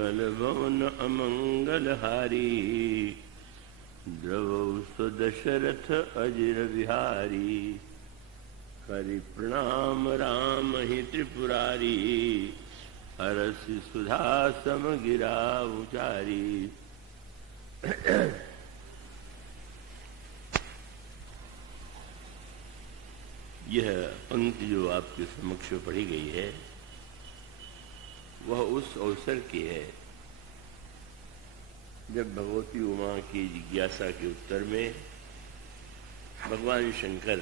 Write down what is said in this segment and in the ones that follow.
मंगल भवन अमंगल हारी, द्रवौ दशरथ अजिर बिहारी। करि प्रणाम राम ही त्रिपुरारी, हरसि सुधा सम गिरा उचारी। यह पंक्ति जो आपके समक्ष पढ़ी गई है वह उस अवसर की है जब भगवती उमा की जिज्ञासा के उत्तर में भगवान शंकर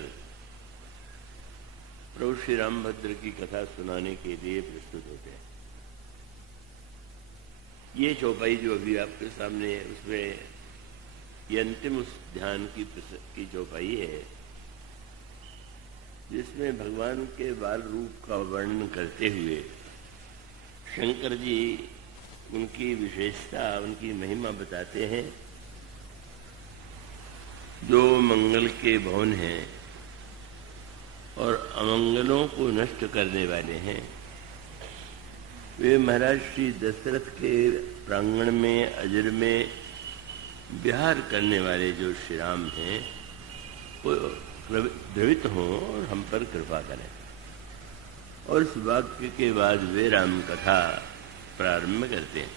प्रभु श्री रामभद्र की कथा सुनाने के लिए प्रस्तुत होते हैं। ये चौपाई जो अभी आपके सामने है उसमें ये अंतिम उस ध्यान की चौपाई है जिसमें भगवान के बाल रूप का वर्णन करते हुए शंकर जी उनकी विशेषता, उनकी महिमा बताते हैं। जो मंगल के भवन हैं और अमंगलों को नष्ट करने वाले हैं, वे महाराज श्री दशरथ के प्रांगण में अजर में विहार करने वाले जो श्री राम हैं वो द्रवित हों और हम पर कृपा करें। और इस वाक्य के बाद वे राम कथा प्रारंभ करते हैं।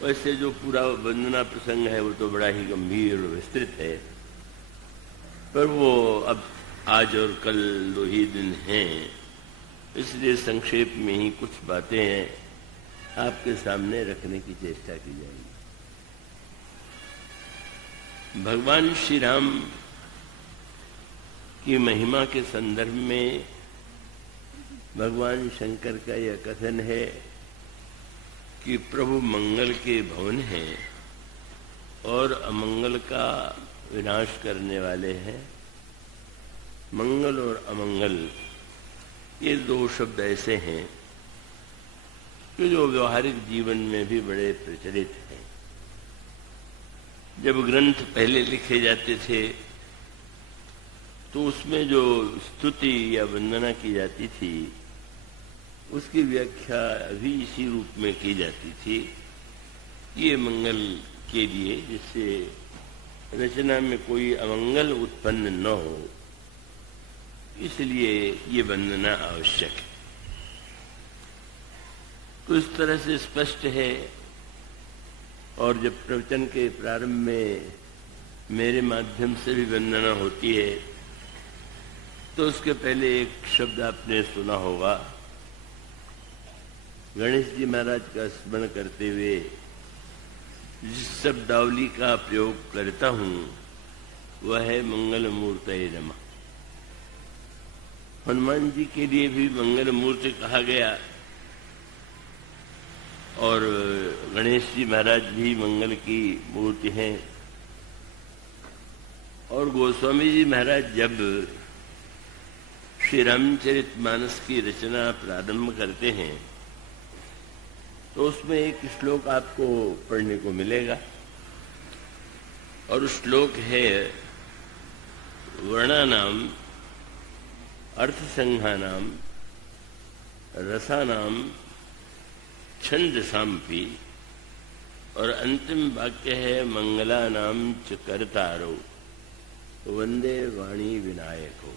वैसे जो पूरा वंदना प्रसंग है वो तो बड़ा ही गंभीर और विस्तृत है, पर वो अब आज और कल 2 ही दिन हैं, इसलिए संक्षेप में ही कुछ बातें आपके सामने रखने की चेष्टा की जाएगी। भगवान श्री राम की महिमा के संदर्भ में भगवान शंकर का यह कथन है कि प्रभु मंगल के भवन हैं और अमंगल का विनाश करने वाले हैं। मंगल और अमंगल ये 2 शब्द ऐसे हैं कि जो व्यवहारिक जीवन में भी बड़े प्रचलित हैं। जब ग्रंथ पहले लिखे जाते थे तो उसमें जो स्तुति या वंदना की जाती थी उसकी व्याख्या अभी इसी रूप में की जाती थी, ये मंगल के लिए जिससे रचना में कोई अमंगल उत्पन्न न हो, इसलिए ये वंदना आवश्यक है। तो इस तरह से स्पष्ट है। और जब प्रवचन के प्रारंभ में मेरे माध्यम से भी वंदना होती है तो उसके पहले एक शब्द आपने सुना होगा। गणेश जी महाराज का स्मरण करते हुए जिस शब्दावली का प्रयोग करता हूं वह है मंगल मूर्तये नमः। हनुमान जी के लिए भी मंगल मूर्ति कहा गया और गणेश जी महाराज भी मंगल की मूर्ति हैं। और गोस्वामी जी महाराज जब श्री रामचरितमानस की रचना प्रारंभ करते हैं तो उसमें एक श्लोक आपको पढ़ने को मिलेगा और उस श्लोक है वर्णानाम अर्थसंघानाम रसानाम छंदसाम्पि, और अंतिम वाक्य है मंगलानाम च कर्तारो वंदे वाणी विनायको।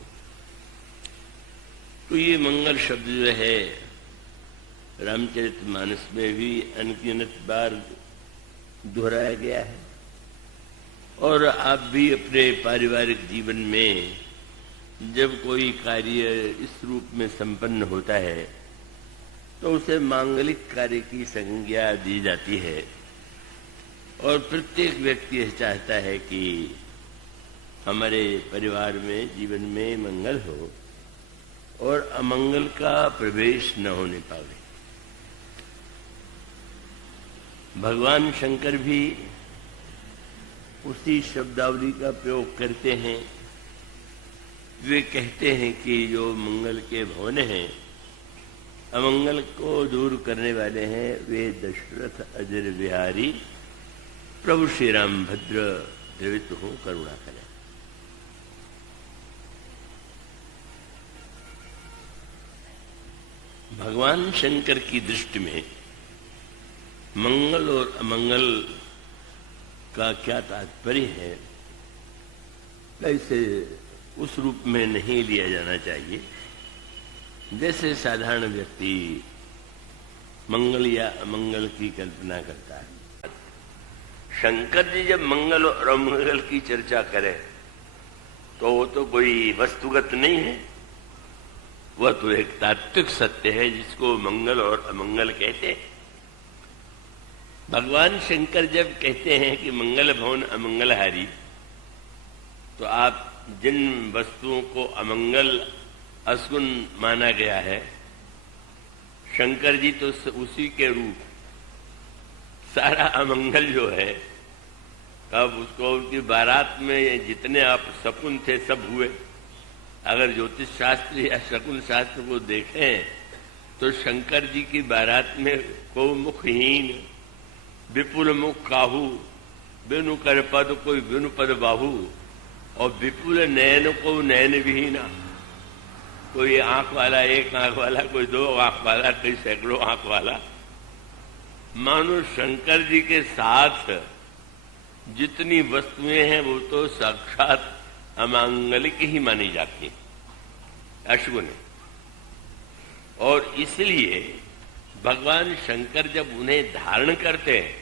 तो ये मंगल शब्द जो है रामचरितमानस में भी अनगिनत बार दोहराया गया है और आप भी अपने पारिवारिक जीवन में जब कोई कार्य इस रूप में संपन्न होता है तो उसे मांगलिक कार्य की संज्ञा दी जाती है। और प्रत्येक व्यक्ति यह चाहता है कि हमारे परिवार में, जीवन में मंगल हो और अमंगल का प्रवेश न होने पावे। भगवान शंकर भी उसी शब्दावली का प्रयोग करते हैं। वे कहते हैं कि जो मंगल के भवन हैं, अमंगल को दूर करने वाले हैं, वे दशरथ अजर बिहारी प्रभु श्री रामभद्र द्रवित हो करुणा करें। भगवान शंकर की दृष्टि में मंगल और अमंगल का क्या तात्पर्य है, ऐसे उस रूप में नहीं लिया जाना चाहिए जैसे साधारण व्यक्ति मंगल या अमंगल की कल्पना करता है। शंकर जी जब मंगल और अमंगल की चर्चा करें तो वो तो कोई वस्तुगत नहीं है, वह तो एक तात्विक सत्य है जिसको मंगल और अमंगल कहते हैं। भगवान शंकर जब कहते हैं कि मंगल भवन अमंगलहारी, तो आप जिन वस्तुओं को अमंगल असगुण माना गया है, शंकर जी तो उसी के रूप सारा अमंगल जो है, अब उसको उनकी बारात में जितने आप शकुन थे सब हुए। अगर ज्योतिष शास्त्र या शकुन शास्त्र को देखें तो शंकर जी की बारात में को मुखहीन, विपुल मुख काहू, बिनु कर पद कोई बिनु पद बाहू, और विपुल नयन को नयन विहीना। कोई आंख वाला, एक आंख वाला, कोई दो आंख वाला, कोई सैकड़ों आंख वाला। मानो शंकर जी के साथ जितनी वस्तुएं हैं वो तो साक्षात अमांगलिक ही मानी जाती है, अशुभ। और इसलिए भगवान शंकर जब उन्हें धारण करते हैं,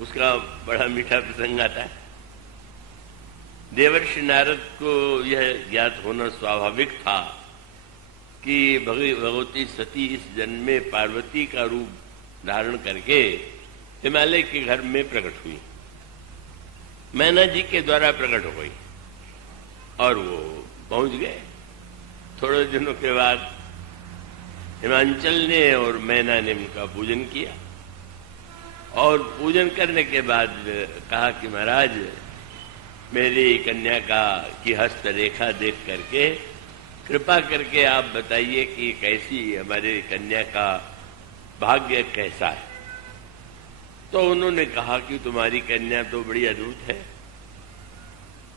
उसका बड़ा मीठा प्रसंग आता है। देवर्षि नारद को यह ज्ञात होना स्वाभाविक था कि भगवती सती इस जन्म में पार्वती का रूप धारण करके हिमालय के घर में प्रकट हुई, मैना जी के द्वारा प्रकट हो गई, और वो पहुंच गए। थोड़े दिनों के बाद हिमांचल ने और मैना ने उनका पूजन किया, और पूजन करने के बाद कहा कि महाराज, मेरी कन्या की हस्त रेखा देख करके कृपा करके आप बताइए कि कैसी हमारी कन्या का भाग्य कैसा है। तो उन्होंने कहा कि तुम्हारी कन्या तो बड़ी अद्भुत है,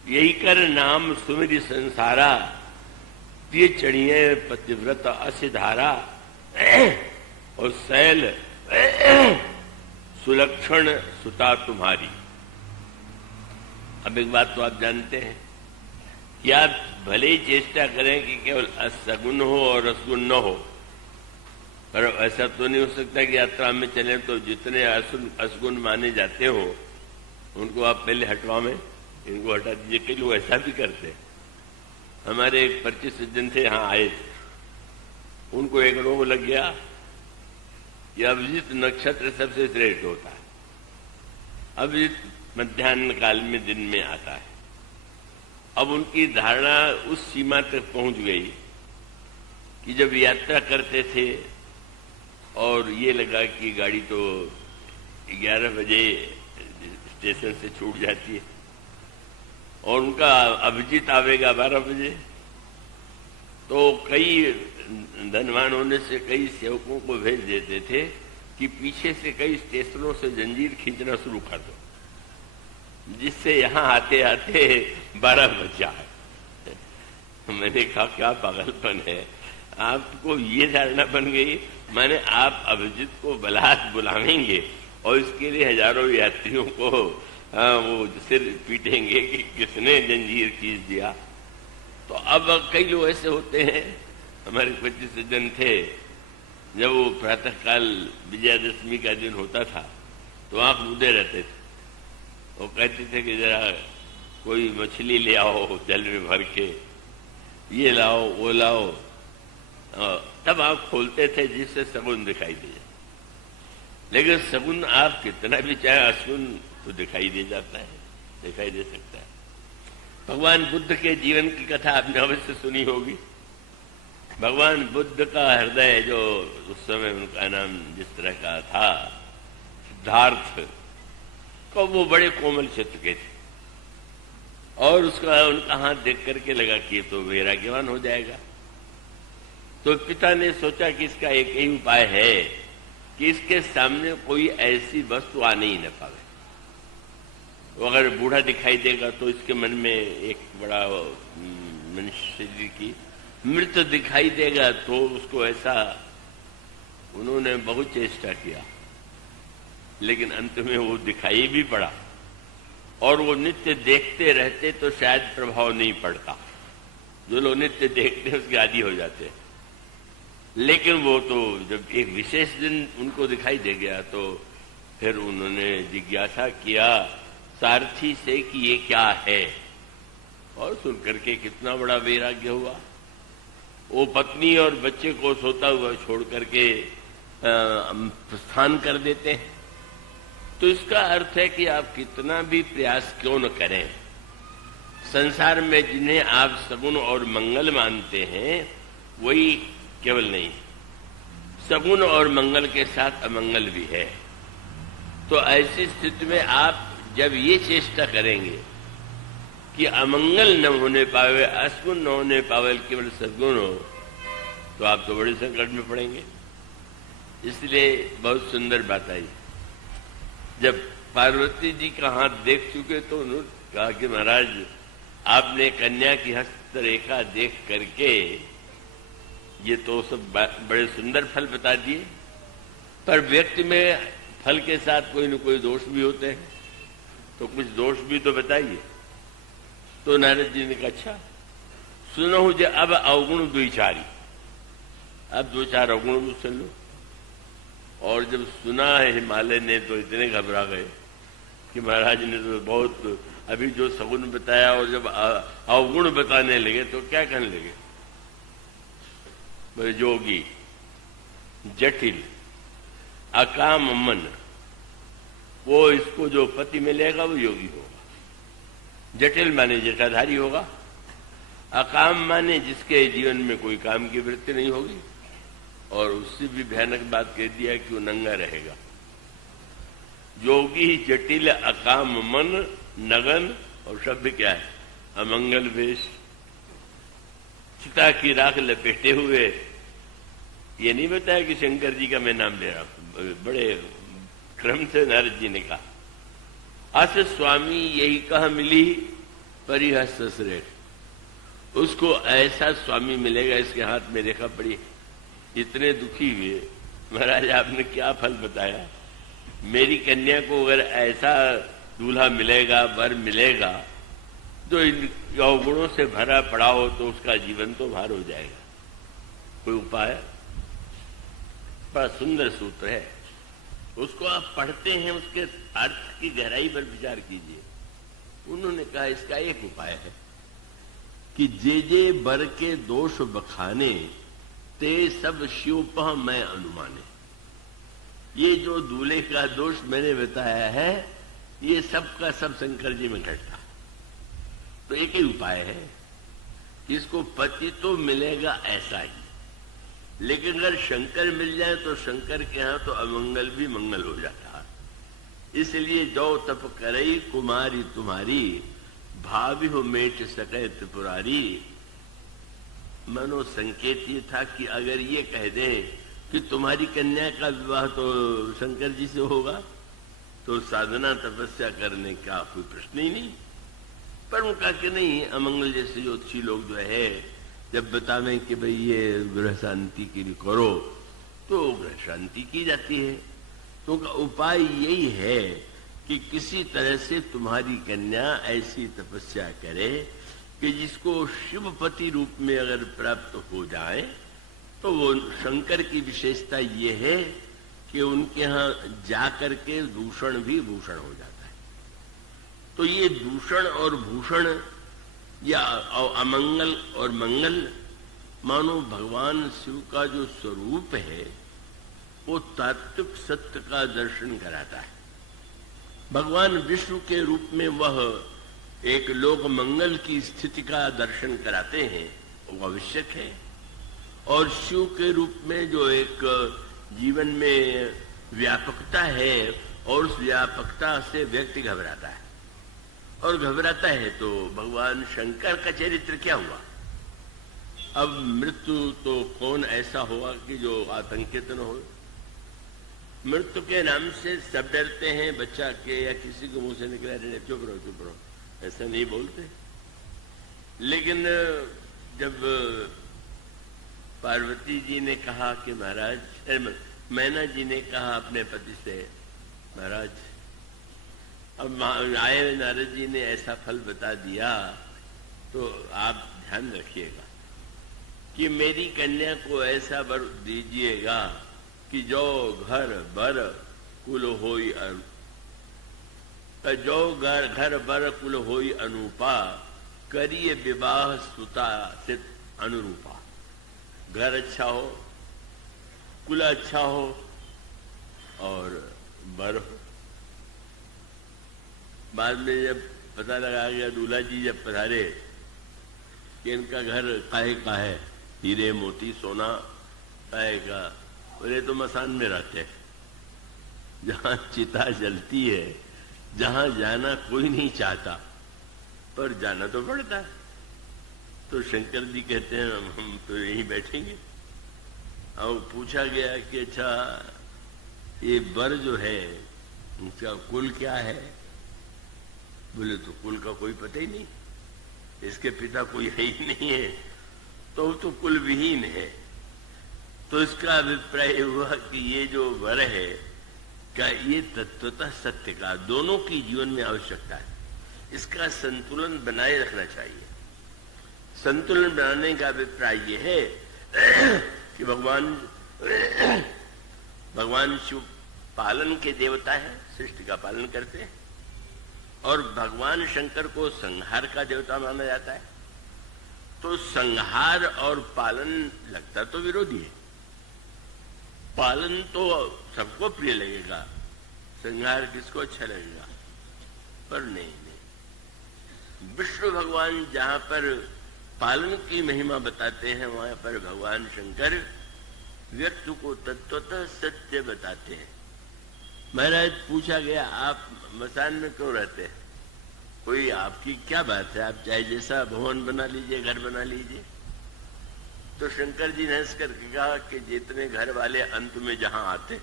यही कर नाम सुमिर संसारा, ये चढ़िए पतिव्रत असिधारा, और शैल सुलक्षण सुता तुम्हारी। अब एक बात तो आप जानते हैं कि आप भले ही चेष्टा करें कि केवल असगुण हो और रसगुण न हो, पर ऐसा तो नहीं हो सकता कि यात्रा में चले तो जितने असगुण माने जाते हो उनको आप पहले हटवाएं, इनको हटा दीजिए। कई लोग ऐसा भी करते हैं। हमारे एक परिचित सज्जन थे, यहाँ आए थे, उनको एक रोग लग गया कि अभिजीत नक्षत्र सबसे श्रेष्ठ होता है। अभिजीत मध्याह्न काल में दिन में आता है। अब उनकी धारणा उस सीमा तक पहुंच गई कि जब यात्रा करते थे और ये लगा कि गाड़ी तो 11 बजे स्टेशन से छूट जाती है और उनका अभिजीत आवेगा 12 बजे, तो कई धनवान होने से कई सेवकों को भेज देते थे कि पीछे से कई स्टेशनों से जंजीर खींचना शुरू कर दो, जिससे यहाँ आते आते 12 बज जाए। मैंने कहा क्या पागलपन है, आपको ये धारणा बन गई, माने आप अभिजीत को बलात् बुलावेंगे और इसके लिए हजारों यात्रियों को वो सिर पीटेंगे कि किसने जंजीर खींच दिया। तो अब कई लोग ऐसे होते हैं। हमारे 25 सज्जन थे, जब वो प्रातःकाल विजयादशमी का दिन होता था तो आंख मूंदे रहते थे। वो कहते थे कि जरा कोई मछली ले आओ जल में भर के, ये लाओ वो लाओ, तब आंख खोलते थे जिससे सगुन दिखाई दे जाए। लेकिन सगुन आप कितना भी चाहे असगुन तो दिखाई दे जाता है, दिखाई दे सकता है। भगवान बुद्ध के जीवन की कथा आपने अवश्य सुनी होगी। भगवान बुद्ध का हृदय जो उस समय उनका नाम जिस तरह का था सिद्धार्थ, तो वो बड़े कोमल चित्त के थे और उसका उनका हाथ देख करके लगा कि ये तो वैराग्यवान हो जाएगा। तो पिता ने सोचा कि इसका एक ही उपाय है कि इसके सामने कोई ऐसी वस्तु आने ही न पावे। वो अगर बूढ़ा दिखाई देगा तो इसके मन में एक बड़ा मनुष्य की मृत दिखाई देगा तो उसको ऐसा, उन्होंने बहुत चेष्टा किया लेकिन अंत में वो दिखाई भी पड़ा, और वो नित्य देखते रहते तो शायद प्रभाव नहीं पड़ता। जो लोग नित्य देखते हैं उसके आदी हो जाते हैं। लेकिन वो तो जब एक विशेष दिन उनको दिखाई दे गया तो फिर उन्होंने जिज्ञासा किया सारथी से कि ये क्या है, और सुन करके कितना बड़ा वैराग्य हुआ। वो पत्नी और बच्चे को सोता हुआ छोड़ करके प्रस्थान कर देते हैं। तो इसका अर्थ है कि आप कितना भी प्रयास क्यों न करें, संसार में जिन्हें आप सगुण और मंगल मानते हैं वही केवल नहीं, सगुण और मंगल के साथ अमंगल भी है। तो ऐसी स्थिति में आप जब ये चेष्टा करेंगे कि अमंगल न होने पावे, असगुण न होने पावे, केवल सद्गुण हो, तो आप तो बड़े संकट में पड़ेंगे। इसलिए बहुत सुंदर बात आई, जब पार्वती जी का हाथ देख चुके तो उन्होंने कहा कि महाराज आपने कन्या की हस्तरेखा देख करके ये तो सब बड़े सुंदर फल बता दिए, पर व्यक्ति में फल के साथ कोई न कोई दोष भी होते हैं, तो कुछ दोष भी तो बताइए। तो नारद जी ने कहा अच्छा सुनो जे अब अवगुण द्विचारी, अब दो चार अवगुण भी सुन लो। और जब सुना है हिमालय ने तो इतने घबरा गए कि महाराज ने तो बहुत अभी जो सगुण बताया और जब अवगुण बताने लगे तो क्या कहने लगे, जोगी, जटिल, अकाम मन, वो इसको जो पति मिलेगा वो योगी होगा। जटिल माने जटाधारी होगा, अकाम माने जिसके जीवन में कोई काम की वृत्ति नहीं होगी, और उससे भी भयानक बात कह दिया कि वो नंगा रहेगा। योगी, जटिल, अकाम मन, नगन, और शब्द क्या है, अमंगल वेश, चिता की राख लपेटे हुए। ये नहीं बताया कि शंकर जी का मैं नाम ले रहा हूं, बड़े क्रम से नारद जी ने कहा अस स्वामी यही कह मिली परिहस श्रेष्ठ। उसको ऐसा स्वामी मिलेगा, इसके हाथ में रेखा पड़ी, इतने दुखी हुए महाराज आपने क्या फल बताया, मेरी कन्या को अगर ऐसा दूल्हा मिलेगा, वर मिलेगा जो इन अवगुणों से भरा पड़ा हो तो उसका जीवन तो भार हो जाएगा। कोई उपाय? बड़ा सुंदर सूत्र है, उसको आप पढ़ते हैं, उसके अर्थ की गहराई पर विचार कीजिए। उन्होंने कहा इसका एक उपाय है कि जे जे बर के दोष बखाने ते सब शिवपह मैं अनुमाने। ये जो दूल्हे का दोष मैंने बताया है ये सब का सब शंकर जी में घटता। तो एक ही उपाय है कि इसको पति तो मिलेगा ऐसा ही, लेकिन अगर शंकर मिल जाए तो शंकर के यहां तो अमंगल भी मंगल हो जाता है। इसलिए जो तप करई कुमारी तुम्हारी, भावी हो मेट सके त्रिपुरारी। मनो संकेत ये था कि अगर ये कह दें कि तुम्हारी कन्या का विवाह तो शंकर जी से होगा तो साधना तपस्या करने का कोई प्रश्न ही नहीं। पर वो कहा कि नहीं, अमंगल जैसे ज्योतिषी लोग जो है जब बतावें कि भाई ये ग्रह शांति के लिए करो तो ग्रह शांति की जाती है। तो उपाय यही है कि किसी तरह से तुम्हारी कन्या ऐसी तपस्या करे कि जिसको शिवपति रूप में अगर प्राप्त हो जाए तो वो शंकर की विशेषता ये है कि उनके यहाँ जाकर के दूषण भी भूषण हो जाता है। तो ये दूषण और भूषण या अमंगल और मंगल मानो भगवान शिव का जो स्वरूप है वो तात्विक सत्य का दर्शन कराता है। भगवान विष्णु के रूप में वह एक लोक मंगल की स्थिति का दर्शन कराते हैं, वो आवश्यक है। और शिव के रूप में जो एक जीवन में व्यापकता है और उस व्यापकता से व्यक्ति घबराता है, और घबराता है तो भगवान शंकर का चरित्र क्या हुआ। अब मृत्यु तो कौन ऐसा होगा कि जो आतंकित न हो। मृत्यु के नाम से सब डरते हैं, बच्चा के या किसी को मुंह से निकला रहे चुप रहो चुप रहो, ऐसा नहीं बोलते। लेकिन जब पार्वती जी ने कहा कि महाराज, मैना जी ने कहा अपने पति से, महाराज, अब आए नारद जी ने ऐसा फल बता दिया, तो आप ध्यान रखिएगा कि मेरी कन्या को ऐसा वर दीजिएगा कि जो घर बर कुल होई जो घर बर कुल होई अनुपा, करिए विवाह सुता से अनुरूपा। घर अच्छा हो, कुल अच्छा हो और बर हो। बाद में जब पता लगा गया, दूल्हा जी जब पधारे कि इनका घर काहे का है, हीरे मोती सोना काहे का, बोले तो मसान में रहते हैं, जहां चिता जलती है, जहां जाना कोई नहीं चाहता, पर जाना तो पड़ता है। तो शंकर जी कहते हैं हम तो यहीं बैठेंगे। और पूछा गया कि अच्छा ये वर जो है उसका कुल क्या है? बोले तो कुल का कोई पता ही नहीं, इसके पिता कोई है ही नहीं है, तो कुल विहीन है। तो इसका अभिप्राय हुआ कि ये जो वर है क्या ये तत्वतः सत्य का दोनों की जीवन में आवश्यकता है, इसका संतुलन बनाए रखना चाहिए। संतुलन बनाने का अभिप्राय ये है कि भगवान शिव पालन के देवता है, सृष्टि का पालन करते हैं, और भगवान शंकर को संहार का देवता माना जाता है। तो संहार और पालन लगता तो विरोधी है। पालन तो सबको प्रिय लगेगा, संहार किसको अच्छा लगेगा? पर नहीं। विष्णु भगवान जहां पर पालन की महिमा बताते हैं, वहां पर भगवान शंकर व्यक्ति को तत्वतः सत्य बताते हैं। महाराज पूछा गया आप मसान में क्यों रहते हैं? कोई आपकी क्या बात है, आप चाहे जैसा भवन बना लीजिए, घर बना लीजिए। तो शंकर जी ने हंस करके कहा कि जितने घर वाले अंत में जहां आते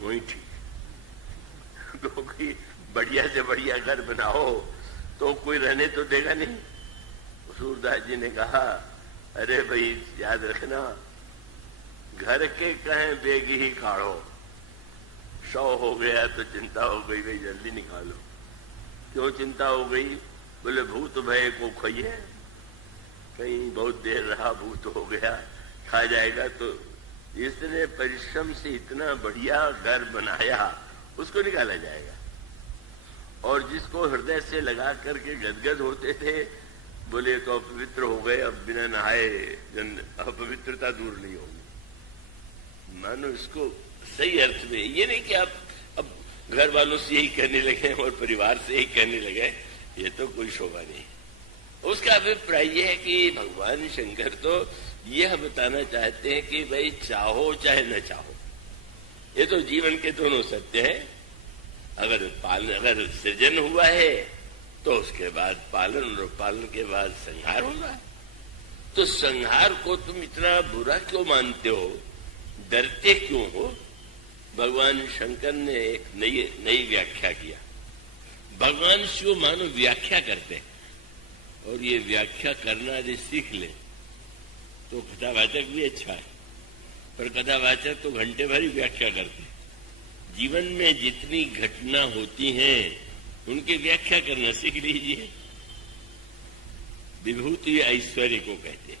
वही ठीक। तो कोई बढ़िया से बढ़िया घर बनाओ तो कोई रहने तो देगा नहीं। सूरदास जी ने कहा अरे भाई याद रखना, घर के कहें बेगी ही काढ़ो, 100 हो गया तो चिंता हो गई, भाई जल्दी निकालो। क्यों चिंता हो गई? बोले भूत भय को खोइए, कहीं बहुत देर रहा भूत हो गया, खा जाएगा। तो इसने परिश्रम से इतना बढ़िया घर बनाया, उसको निकाला जाएगा। और जिसको हृदय से लगा करके गदगद होते थे, बोले तो अपवित्र हो गए, अब बिना नहाए अपवित्रता दूर नहीं होगी। मानो इसको सही अर्थ में, ये नहीं कि आप अब घर वालों से यही कहने लगे और परिवार से यही कहने लगे, ये तो कोई शोभा नहीं। उसका अभिप्राय यह है कि भगवान शंकर तो यह बताना चाहते हैं कि भाई चाहो चाहे न चाहो, ये तो जीवन के दोनों सत्य है। अगर सृजन हुआ है तो उसके बाद पालन, और पालन के बाद संहार होगा। तो संहार को तुम इतना बुरा क्यों मानते हो, डरते क्यों हो? भगवान शंकर ने एक नई व्याख्या किया। भगवान शिव मानो व्याख्या करते हैं, और ये व्याख्या करना यदि सीख ले तो कथावाचक भी अच्छा है, पर कथावाचक तो घंटे भर ही व्याख्या करते हैं। जीवन में जितनी घटना होती हैं उनकी व्याख्या करना सीख लीजिए। विभूति ऐश्वर्य को कहते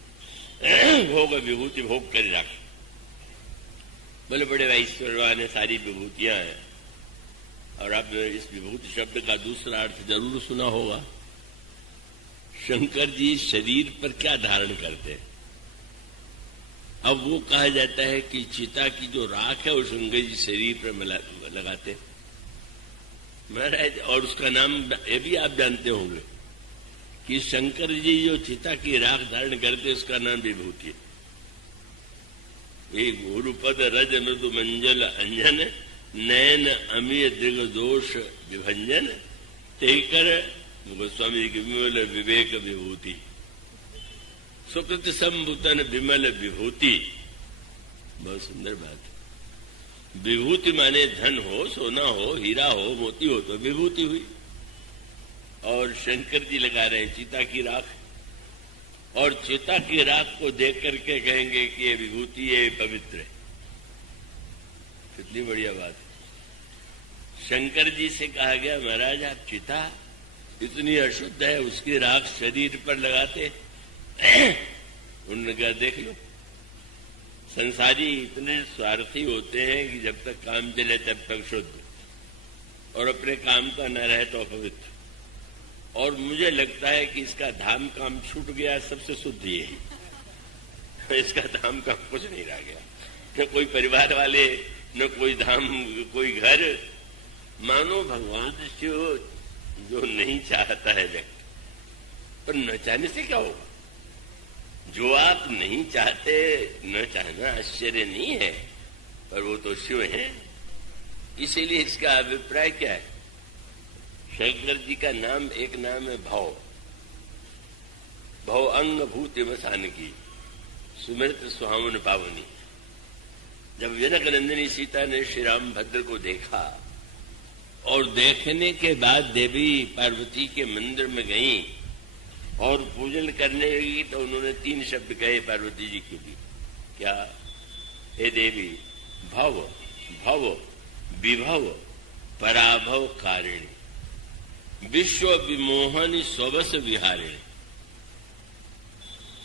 हैं, भोग विभूति भोग कर रख। बोले बड़े ऐश्वर्यवान है, सारी विभूतियां हैं। और आपने इस विभूति शब्द का दूसरा अर्थ जरूर सुना होगा। शंकर जी शरीर पर क्या धारण करते हैं? अब वो कहा जाता है कि चिता की जो राख है वो शंकर जी शरीर पर लगाते हैं महाराज। और उसका नाम ये भी आप जानते होंगे कि शंकर जी जो चिता की राख धारण करते उसका नाम विभूति है। ये गुरुपद रज मृदु मंजल अंजन, नयन अमीय दृग दोष विभंजन, तेकर गोस्वामी की विमल विवेक विभूति, सुकृत संभूतन विमल विभूति। बहुत सुंदर बात है। विभूति माने धन हो, सोना हो, हीरा हो, मोती हो तो विभूति हुई। और शंकर जी लगा रहे हैं चिता की राख, और चिता की राख को देख करके कहेंगे कि ये विभूति, ये पवित्र है। कितनी बढ़िया बात है। शंकर जी से कहा गया, महाराज आप चिता इतनी अशुद्ध है, उसकी राख शरीर पर लगाते। उन्होंने कहा देख लो, संसारी इतने स्वार्थी होते हैं कि जब तक काम चले तब तक शुद्ध, और अपने काम का न रहे तो अपवित्र। और मुझे लगता है कि इसका धाम काम छूट गया, सबसे शुद्ध यही। इसका धाम काम कुछ नहीं रह गया, न कोई परिवार वाले, न कोई धाम, कोई घर। मानो भगवान जो नहीं चाहता है व्यक्ति, पर न चाहने से क्या होगा? जो आप नहीं चाहते, न चाहना आश्चर्य नहीं है, पर वो तो शिव है। इसीलिए इसका अभिप्राय क्या है? शंकर जी का नाम एक नाम है भव। भव अंग भूत मसान की सुमृत सुहावन पावनी। जब जनक नंदिनी सीता ने श्री राम भद्र को देखा और देखने के बाद देवी पार्वती के मंदिर में गई और पूजन करने लगी, तो उन्होंने 3 शब्द कहे पार्वती जी के लिए। क्या? हे देवी, भव भव विभव पराभव कारिणी, विश्व विमोहन स्वबस विहारिणी।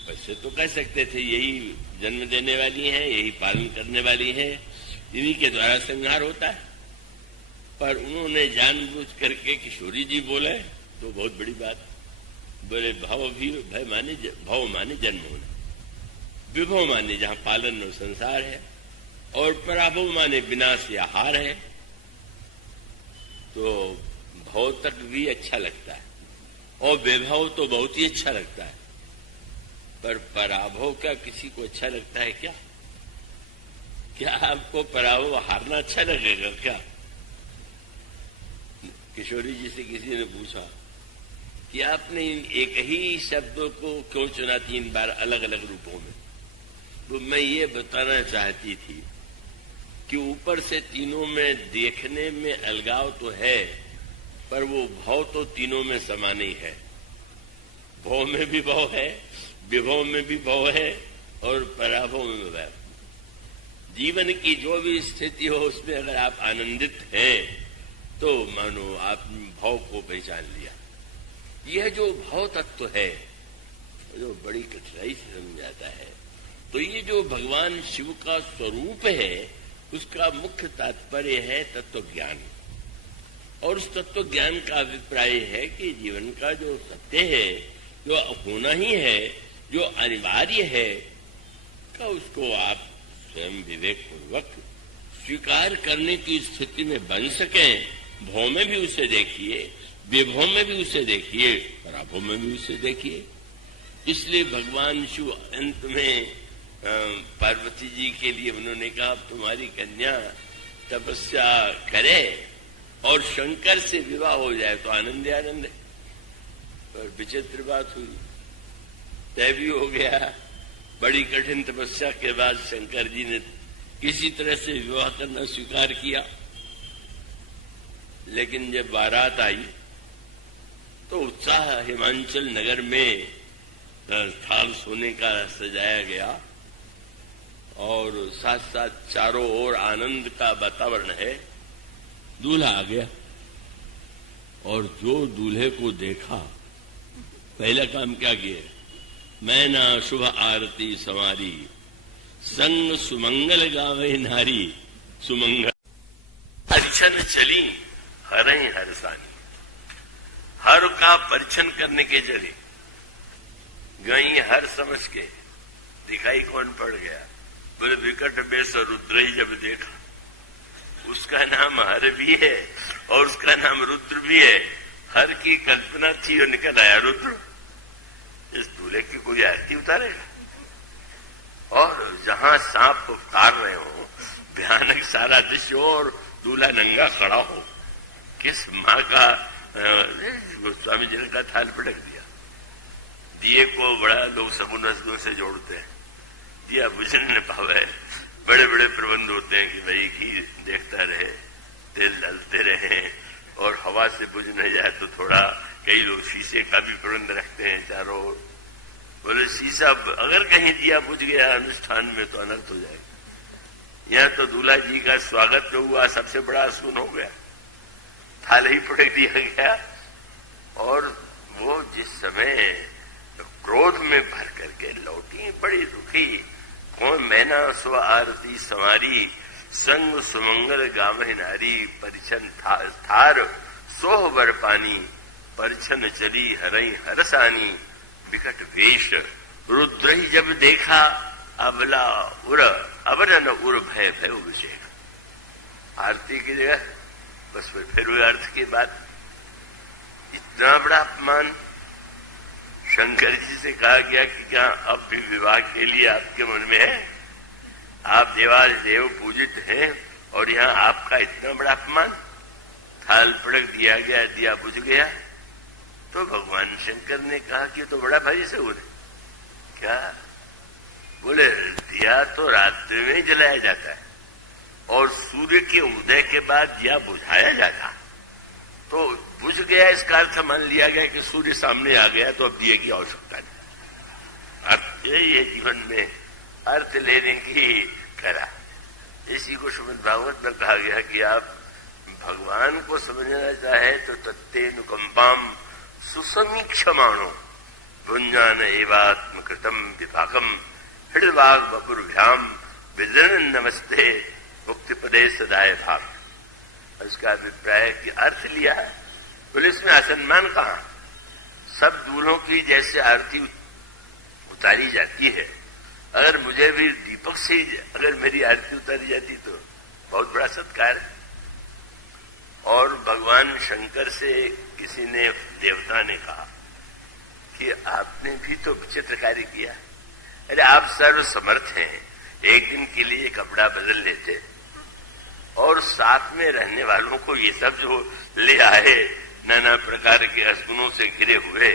वैसे तो कह सकते थे यही जन्म देने वाली हैं, यही पालन करने वाली हैं, इन्हीं के द्वारा संहार होता है। पर उन्होंने जानबूझ करके किशोरी जी बोले तो बहुत बड़ी बात। बोले भव भी भय माने, भव माने जन्म होना, विभव माने जहां पालन और संसार है, और पराभव माने विनाश या हार है। तो भव तक भी अच्छा लगता है और विभव तो बहुत ही अच्छा लगता है, पर पराभव क्या किसी को अच्छा लगता है क्या? क्या आपको पराभव हारना अच्छा लगेगा क्या? किशोरी जी से किसी ने पूछा कि आपने एक ही शब्दों को क्यों चुना 3 बार अलग अलग रूपों में? तो मैं ये बताना चाहती थी कि ऊपर से तीनों में देखने में अलगाव तो है, पर वो भाव तो तीनों में समान ही है। भाव में भी भाव है, विभव में भी भाव है, और पराभव में भी भाव। जीवन की जो भी स्थिति हो उसमें अगर आप आनंदित हैं तो मानो आप भाव को पहचान लिया। यह जो भाव तत्व है जो बड़ी कठिनाई से समझाता है। तो ये जो भगवान शिव का स्वरूप है उसका मुख्य तात्पर्य है तत्व ज्ञान, और उस तत्व ज्ञान का अभिप्राय है कि जीवन का जो सत्य है, जो होना ही है, जो अनिवार्य है, का उसको आप स्वयं विवेक पूर्वक स्वीकार करने की स्थिति में बन सकें। भाव में भी उसे देखिए, विभव में भी उसे देखिए, पराभव में भी उसे देखिए। इसलिए भगवान शिव अंत में पार्वती जी के लिए उन्होंने कहा, तुम्हारी कन्या तपस्या करे और शंकर से विवाह हो जाए तो आनंद आनंद है। पर विचित्र बात हुई, तय भी हो गया। बड़ी कठिन तपस्या के बाद शंकर जी ने किसी तरह से विवाह करना स्वीकार किया। लेकिन जब बारात आई तो उत्साह हिमाचल नगर में थाल सोने का सजाया गया, और साथ साथ चारों ओर आनंद का वातावरण है। दूल्हा आ गया, और जो दूल्हे को देखा पहला काम क्या किया? मैं ना शुभ आरती संवारी, संग सुमंगल गावे नारी, सुमंगल परिछन चली हरई हरसानी। हर का परिछन करने के चले गई, हर समझ के। दिखाई कौन पड़ गया? बोले विकट बेस और रुद्र ही जब देखा। उसका नाम हर भी है और उसका नाम रुद्र भी है। हर की कल्पना थी और निकल आया रुद्र। इस दूल्हे की कोई आरती उतारेगा? और जहां सांप उतार रहे हो, भयानक सारा दृश्य, और दूल्हा नंगा खड़ा हो, किस माँ का गोस्वामी जी ने का थाल पटक दिया। दिए को बड़ा लोग सगुन से जोड़ते हैं, दिया बुझने न पावे। बड़े बड़े प्रबंध होते हैं कि भाई घी देखता रहे, तेल डालते रहे, और हवा से बुझ न जाए तो थोड़ा, कई लोग शीशे का भी प्रबंध रखते हैं चारों ओर। बोले शीशा अगर कहीं दिया बुझ गया अनुष्ठान में तो अनर्थ हो जाएगा। यहाँ तो दूल्हा जी का स्वागत जो हुआ सबसे बड़ा असून हो गया। थाल ही पटक दिया गया। और वो जिस समय क्रोध में भर करके लौटी, बड़ी दुखी। कौन मैना सो आरती संवारी, संग सुमंगल गावह नारी, परिछन थार सोह बर पानी, परिछन चली हरई हरसानी, विकट वेश रुद्रही जब देखा, अबला उर अबरन उर भय भय विषेक। आरती की जगह बस फिर हुई अर्थ की बात। इतना बड़ा अपमान शंकर जी से कहा गया कि क्या अब भी विवाह के लिए आपके मन में है? आप देवादेव पूजित हैं और यहाँ आपका इतना बड़ा अपमान। थाल पटक दिया गया, दिया बुझ गया। तो भगवान शंकर ने कहा कि तो बड़ा भारी से बोले क्या? बोले दिया तो रात्रि में ही जलाया जाता है और सूर्य के उदय के बाद दिया बुझाया जाता। तो बुझ गया, इसका अर्थ मान लिया गया कि सूर्य सामने आ गया तो अब दिए की आवश्यकता नहीं। अर्थ ये जीवन में अर्थ लेने की करा। इसी को श्रीमद् भागवत में कहा गया कि आप भगवान को समझना चाहे तो तत्तेनुकंपाम सुसमीक्षमाणो भुंजान एवात्म कृतम विपाकम हृदवाग बपुर्भ्याम विदन नमस्ते मुक्ति पदे सदाय भाग। उसका अभिप्राय कि अर्थ लिया है। बोले इसमें असम्मान कहाँ? सब दूल्हों की जैसे आरती उतारी जाती है, अगर मुझे भी दीपक से अगर मेरी आरती उतारी जाती तो बहुत बड़ा सत्कार है। और भगवान शंकर से किसी ने, देवता ने कहा कि आपने भी तो चित्रकारी किया। अरे आप सर्व समर्थ हैं, एक दिन के लिए कपड़ा बदल लेते और साथ में रहने वालों को ये सब जो ले आए नाना प्रकार के असगुनों से घिरे हुए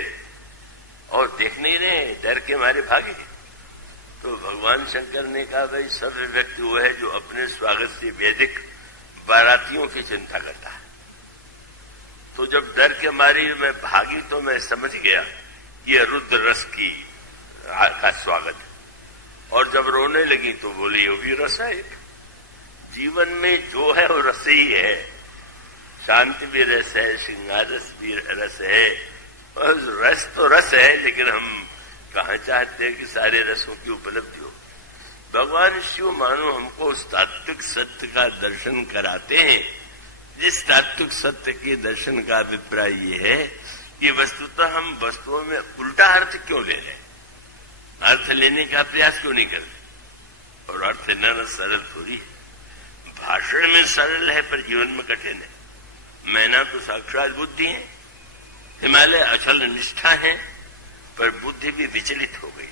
और देखने ही नहीं, डर के मारे भागे। तो भगवान शंकर ने कहा भाई सब व्यक्ति वो है जो अपने स्वागत से वैदिक बारातियों की चिंता करता है। तो जब डर के मारे मैं भागी तो मैं समझ गया ये रुद्र रस का स्वागत है। और जब रोने लगी तो बोली वो भी रस है। जीवन में जो है वो रस ही है। शांति भी रस है, श्रृंगार रस भी रस है। और रस तो रस है, लेकिन हम कहाँ चाहते हैं कि सारे रसों की उपलब्धि हो। भगवान शिव मानो हमको उस तात्विक सत्य का दर्शन कराते हैं, जिस तात्विक सत्य के दर्शन का अभिप्राय ये है कि वस्तुतः हम वस्तुओं में उल्टा अर्थ क्यों ले रहे हैं, अर्थ लेने का प्रयास क्यों नहीं करते। और अर्थ लेना सरल थोड़ी है। भाषण में सरल है पर जीवन में कठिन है। मैना तो साक्षात बुद्धि है, हिमालय अचल निष्ठा है, पर बुद्धि भी विचलित हो गई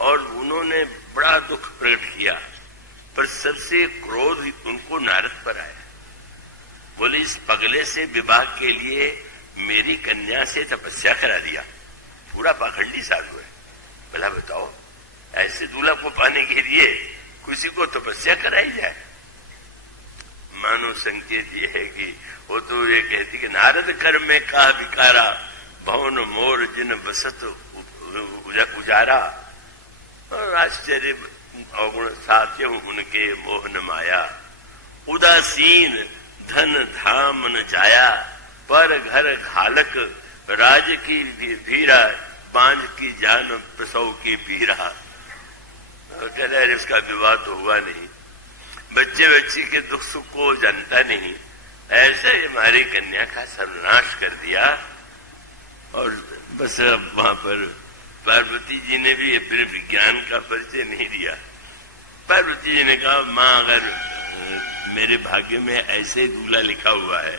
और उन्होंने बड़ा दुख प्रकट किया। पर सबसे क्रोध उनको नारद पर आया। बोले इस पगले से विवाह के लिए मेरी कन्या से तपस्या करा दिया, पूरा पाखंडी साधु है। भला बताओ, ऐसे दूल्हा को पाने के लिए किसी को तपस्या कराई जाए? मानो संकेत ये है कि वो तो ये कहती कि नारद कर में का विकारा, भवन मोर जिन बसत उजारा। और आश्चर्य अवगुण साध्य उनके मोहन माया, उदासीन धन धाम न जाया, पर घर घालक राज की भीरा, बांझ की जान प्रसव की पीरा। कह रहे इसका विवाह तो हुआ नहीं, बच्चे बच्ची के दुख सुख को जानता नहीं, ऐसे हमारी कन्या का सर्वनाश कर दिया। और बस अब वहां पर पार्वती जी ने भी अपने विज्ञान का परिचय नहीं दिया। पार्वती जी ने कहा मां अगर मेरे भाग्य में ऐसे दूल्हा लिखा हुआ है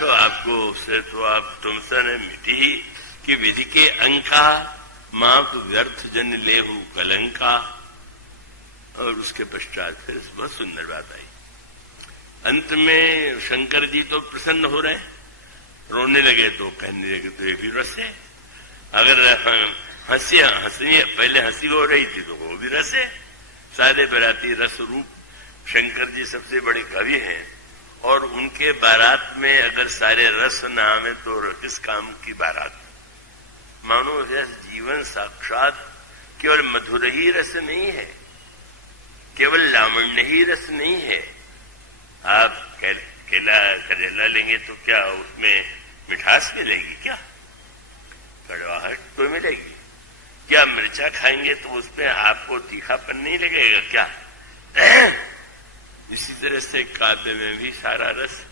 तो आपको उससे तो आप तुमसे न मिटी कि विधि के अंका, मां तो व्यर्थ जन ले हूं कलंका। और उसके पश्चात फिर बहुत सुंदर बात आई। अंत में शंकर जी तो प्रसन्न हो रहे हैं, रोने लगे तो कहने लगे तो ये भी रस है। अगर हंसी पहले हंसी हो रही थी तो वो भी रस है। सारे बराती रस रूप। शंकर जी सबसे बड़े कवि हैं और उनके बारात में अगर सारे रस न आवे तो किस काम की बारात। मानो जीवन साक्षात केवल मधुर ही रस नहीं है, केवल लावण्य ही रस नहीं है। आप करेला लेंगे तो क्या उसमें मिठास मिलेगी? क्या कड़वाहट तो मिलेगी? क्या मिर्चा खाएंगे तो उसमें आपको तीखापन नहीं लगेगा क्या? इसी तरह से काव्य में भी सारा रस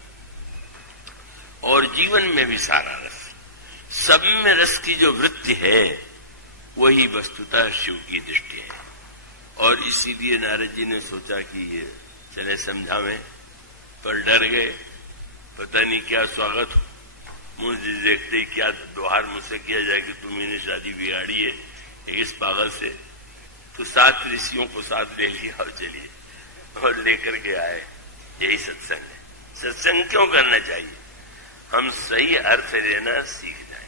और जीवन में भी सारा रस, सब में रस की जो वृत्ति है वही वस्तुतः शिव की दृष्टि है। और इसीलिए नारद जी ने सोचा कि ये चले समझावें, पर डर गए, पता नहीं क्या स्वागत हो, मुझे देखते ही क्या दोहार मुझसे किया जाए कि तुम्हें शादी बिगाड़ी है इस पागल से। तो 7 ऋषियों को साथ ले लिया और चलिए और लेकर के आए। यही सत्संग है। सत्संग क्यों करना चाहिए? हम सही अर्थ लेना सीख जाए।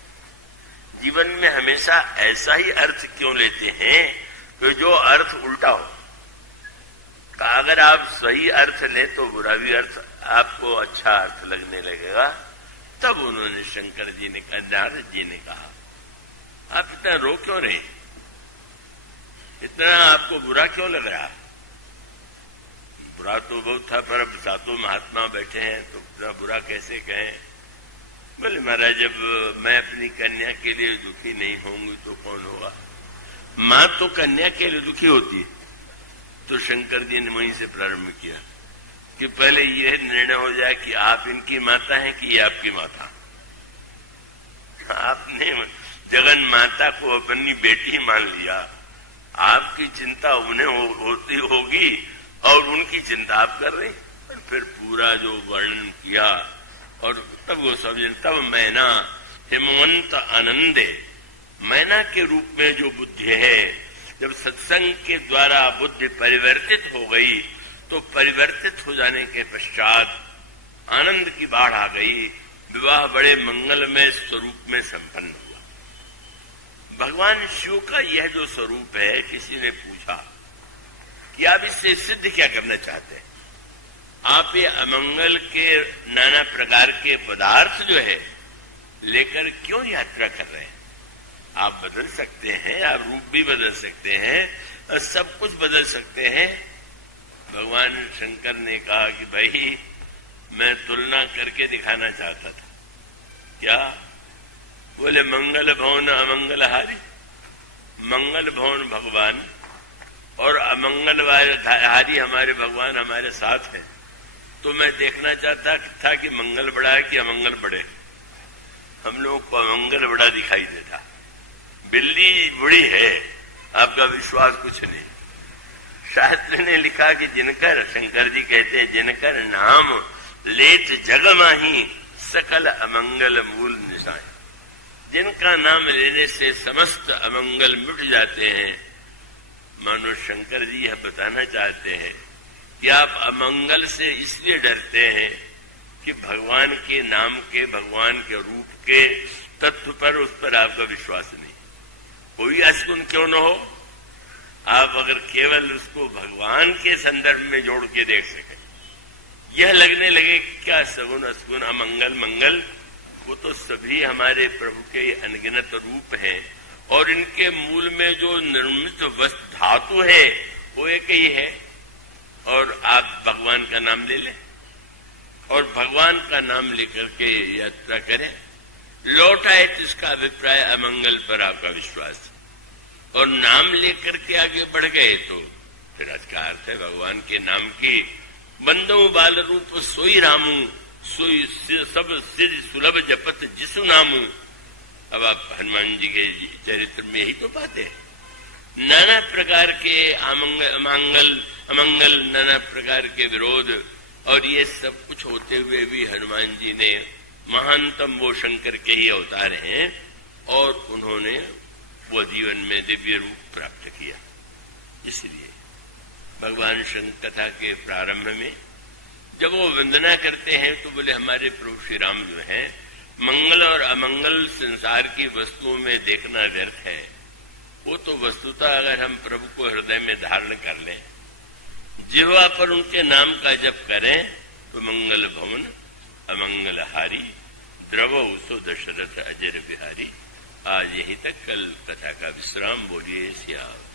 जीवन में हमेशा ऐसा ही अर्थ क्यों लेते हैं कि जो अर्थ उल्टा हो। अगर आप सही अर्थ लें तो बुरा भी अर्थ आपको अच्छा अर्थ लगने लगेगा। तब उन्होंने शंकर जी ने कहा, नारद जी ने कहा, आप इतना रो क्यों रहे? इतना आपको बुरा क्यों लग रहा? बुरा तो बहुत था, पर अब 7 महात्मा बैठे हैं तो इतना बुरा कैसे कहें? बोले महाराज, जब मैं अपनी कन्या के लिए दुखी नहीं होंगी तो कौन होगा? मां तो कन्या के लिए दुखी होती है। तो शंकर जी ने वहीं से प्रारंभ किया कि पहले यह निर्णय हो जाए कि आप इनकी माता हैं कि ये आपकी माता। आपने जगन माता को अपनी बेटी मान लिया, आपकी चिंता उन्हें होती होगी और उनकी चिंता आप कर रहे। और फिर पूरा जो वर्णन किया और तब वो सब तब मैना हिमवंत आनंदे, मैना के रूप में जो बुद्धि है, जब सत्संग के द्वारा बुद्धि परिवर्तित हो गई तो परिवर्तित हो जाने के पश्चात आनंद की बाढ़ आ गई। विवाह बड़े मंगलमय स्वरूप में संपन्न हुआ। भगवान शिव का यह जो स्वरूप है, किसी ने पूछा कि आप इससे सिद्ध क्या करना चाहते हैं? आप ये अमंगल के नाना प्रकार के पदार्थ जो है लेकर क्यों यात्रा कर रहे हैं? आप बदल सकते हैं, आप रूप भी बदल सकते हैं, सब कुछ बदल सकते हैं। भगवान शंकर ने कहा कि भाई, मैं तुलना करके दिखाना चाहता था। क्या? बोले मंगल भवन अमंगल हारी। मंगल भवन भगवान और अमंगल हारी हमारे भगवान हमारे साथ है। तो मैं देखना चाहता था कि मंगल बड़ा है कि अमंगल बड़े। हम लोगों को अमंगल बड़ा दिखाई देता। बिल्ली बुढ़ी है, आपका विश्वास कुछ नहीं। शास्त्र ने लिखा कि जिनकर, शंकर जी कहते हैं, जिनकर नाम लेत जग माही सकल अमंगल मूल निशान। जिनका नाम लेने से समस्त अमंगल मिट जाते हैं। मानो शंकर जी यह बताना चाहते हैं कि आप अमंगल से इसलिए डरते हैं कि भगवान के नाम के, भगवान के रूप के तत्व पर, उस पर आपका विश्वास नहीं। कोई असगुण क्यों न हो, आप अगर केवल उसको भगवान के संदर्भ में जोड़ के देख सके, यह लगने लगे क्या सगुण असगुण अमंगल मंगल, वो तो सभी हमारे प्रभु के अनगिनत रूप हैं। और इनके मूल में जो निर्मित वस्तु धातु है वो एक ही है। और आप भगवान का नाम ले लें और भगवान का नाम लेकर के यात्रा करें, लौट आए जिसका अभिप्राय अमंगल पर आपका विश्वास, और नाम लेकर के आगे बढ़ गए तो फिर इसका अर्थ है भगवान के नाम की बंदो बाल रूप सोई रामू, सोई सब सिर सुलभ जपत जिसु नामू। अब आप हनुमान जी के चरित्र में यही तो बातें हैं। नाना प्रकार के अमंगल, नाना प्रकार के विरोध, और ये सब कुछ होते हुए भी हनुमान जी ने, महानतम वो शंकर के ही अवतार हैं, और उन्होंने वो जीवन में दिव्य रूप प्राप्त किया। इसलिए भगवान शंकर कथा के प्रारंभ में जब वो वंदना करते हैं तो बोले हमारे प्रभु श्री राम जो हैं, मंगल और अमंगल संसार की वस्तुओं में देखना व्यर्थ है। वो तो वस्तुतः अगर हम प्रभु को हृदय में धारण कर लें, जिह्वा पर उनके नाम का जप करें, तो मंगल भवन अमंगल हारी, द्रवो सो दशरथ अजर बिहारी। आज यहीं तक, कल कथा का विश्राम। बोलिए श्याम।